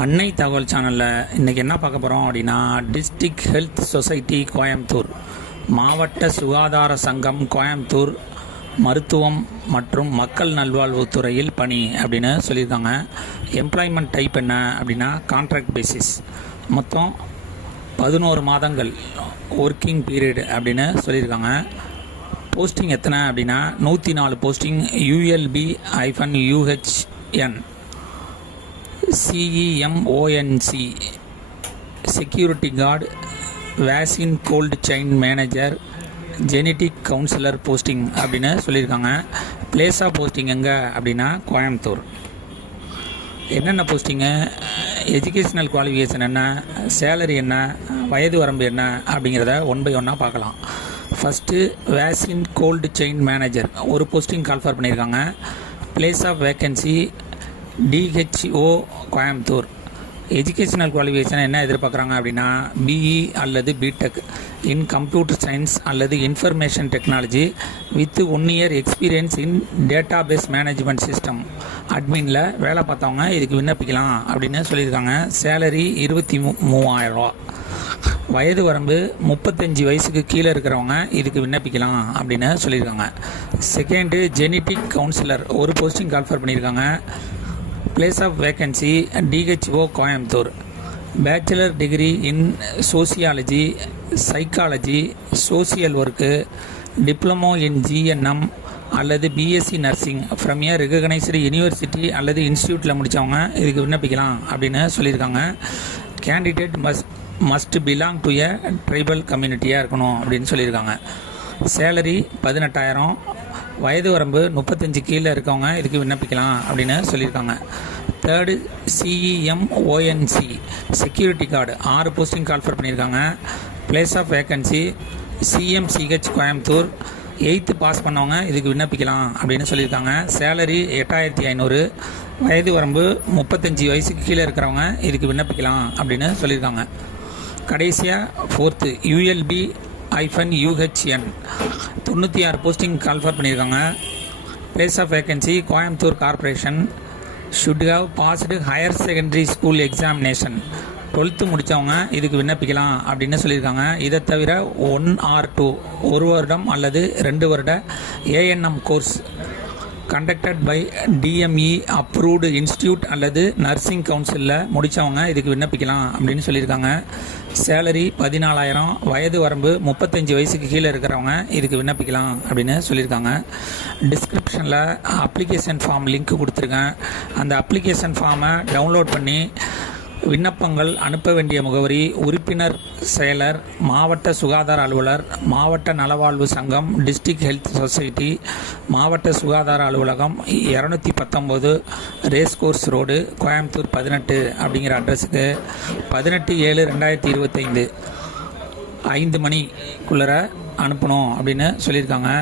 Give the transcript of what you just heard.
அன்னை தகவல் சேனலில் இன்றைக்கி என்ன பார்க்க போகிறோம் அப்படின்னா டிஸ்ட்ரிக் ஹெல்த் சொசைட்டி கோயம்புத்தூர். மாவட்ட சுகாதார சங்கம் கோயம்புத்தூர் மருத்துவம் மற்றும் மக்கள் நல்வாழ்வுத்துறையில் பணி அப்படின்னு சொல்லியிருக்காங்க. எம்ப்ளாய்மெண்ட் டைப் என்ன அப்படின்னா கான்ட்ராக்ட் பேசிஸ் மொத்தம் பதினோரு மாதங்கள் ஒர்க்கிங் பீரியட் அப்படின்னு சொல்லியிருக்காங்க. போஸ்டிங் எத்தனை அப்படின்னா நூற்றி நாலு போஸ்டிங் யூஎல்பி ஐஃபன் UHN CEMONC security guard vaccine cold chain manager genetic counsellor posting அப்படின்னு சொல்லியிருக்காங்க. பிளேஸ் ஆஃப் போஸ்டிங் எங்கே அப்படின்னா கோயம்புத்தூர். என்னென்ன போஸ்டிங்கு எஜுகேஷ்னல் குவாலிஃபிகேஷன் என்ன? சேலரி என்ன? வயது வரம்பு என்ன? அப்படிங்கிறத ஒன் பை ஒன்னாக பார்க்கலாம். First vaccine cold chain manager ஒரு போஸ்டிங் கால்ஃபர் பண்ணியிருக்காங்க. Place of vacancy DHO Coimbatore. Educational qualification என்ன எதிர்பார்க்குறாங்க அப்படின்னா பிஇ அல்லது பிடெக் இன் கம்ப்யூட்டர் சயின்ஸ் அல்லது information technology with one year experience in database management system அட்மினில் வேலை பார்த்தவங்க இதுக்கு விண்ணப்பிக்கலாம் அப்படின்னு சொல்லியிருக்காங்க. சேலரி இருபத்தி மூ மூவாயிரம் ரூபா. வயது வரம்பு முப்பத்தஞ்சு வயசுக்கு கீழே இருக்கிறவங்க இதுக்கு விண்ணப்பிக்கலாம் அப்படின்னு சொல்லியிருக்காங்க. செகண்டு ஜெனட்டிக் கவுன்சிலர் ஒரு போஸ்டிங் கால்ஃபர் பண்ணியிருக்காங்க. Place of vacancy DHO Coimbatore bachelor degree in sociology psychology social work diploma in GNM அல்லது BSc nursing from a recognised university அல்லது இன்ஸ்டியூட்டில் முடித்தவங்க இதுக்கு விண்ணப்பிக்கலாம் அப்படின்னு சொல்லியிருக்காங்க. Candidate mus must belong to a tribal கம்யூனிட்டியாக இருக்கணும் அப்படின்னு சொல்லியிருக்காங்க. சேலரி பதினெட்டாயிரம் வயது வரம்பு முப்பத்தஞ்சு கீழே இருக்கவங்க இதுக்கு விண்ணப்பிக்கலாம் அப்படின்னு சொல்லியிருக்காங்க. Third CEMONC security guard ஆறு போஸ்டிங் கால்ஃபர் பண்ணியிருக்காங்க. Place of vacancy CMCH Coimbatore eighth pass பண்ணவங்க இதுக்கு விண்ணப்பிக்கலாம் அப்படின்னு சொல்லியிருக்காங்க. சேலரி எட்டாயிரத்தி ஐநூறு. வயது வரம்பு முப்பத்தஞ்சு வயசுக்கு கீழே இருக்கிறவங்க இதுக்கு விண்ணப்பிக்கலாம் அப்படின்னு சொல்லியிருக்காங்க. கடைசியாக ஃபோர்த்து யூஎல்பி ஐஃபன் யூஹெச்என் தொண்ணூற்றி ஆறு போஸ்டிங் கால்ஃபர் பண்ணியிருக்காங்க. Place of vacancy Coimbatore corporation should have passed higher secondary school examination twelfth முடித்தவங்க இதுக்கு விண்ணப்பிக்கலாம் அப்படின்னு சொல்லியிருக்காங்க. இதை தவிர ஒன் ஆர் டூ ஒரு வருடம் அல்லது ரெண்டு வருட ANM course conducted by DME approved institute அல்லது நர்சிங் கவுன்சிலில் முடித்தவங்க இதுக்கு விண்ணப்பிக்கலாம் அப்படின்னு சொல்லியிருக்காங்க. சேலரி பதினாலாயிரம் வயது வரம்பு முப்பத்தஞ்சு வயசுக்கு கீழே இருக்கிறவங்க இதுக்கு விண்ணப்பிக்கலாம் அப்படின்னு சொல்லியிருக்காங்க. டிஸ்கிரிப்ஷனில் அப்ளிகேஷன் ஃபார்ம் லிங்க் கொடுத்துருக்கேன். அந்த அப்ளிகேஷன் ஃபார்மை டவுன்லோட் பண்ணி விண்ணப்பங்கள் அனுப்ப வேண்டிய முகவரி உறுப்பினர் செயலர் மாவட்ட சுகாதார அலுவலர் மாவட்ட நலவாழ்வு சங்கம் டிஸ்ட்ரிக்ட் ஹெல்த் சொசைட்டி மாவட்ட சுகாதார அலுவலகம் இரநூத்தி பத்தொம்போது ரேஸ் கோர்ஸ் ரோடு கோயம்புத்தூர் பதினெட்டு அப்படிங்கிற அட்ரஸுக்கு பதினெட்டு ஏழு ரெண்டாயிரத்தி இருபத்தைந்து. ஐந்து மணிக்குள்ளே அனுப்பணும் அப்படின்னு சொல்லியிருக்காங்க.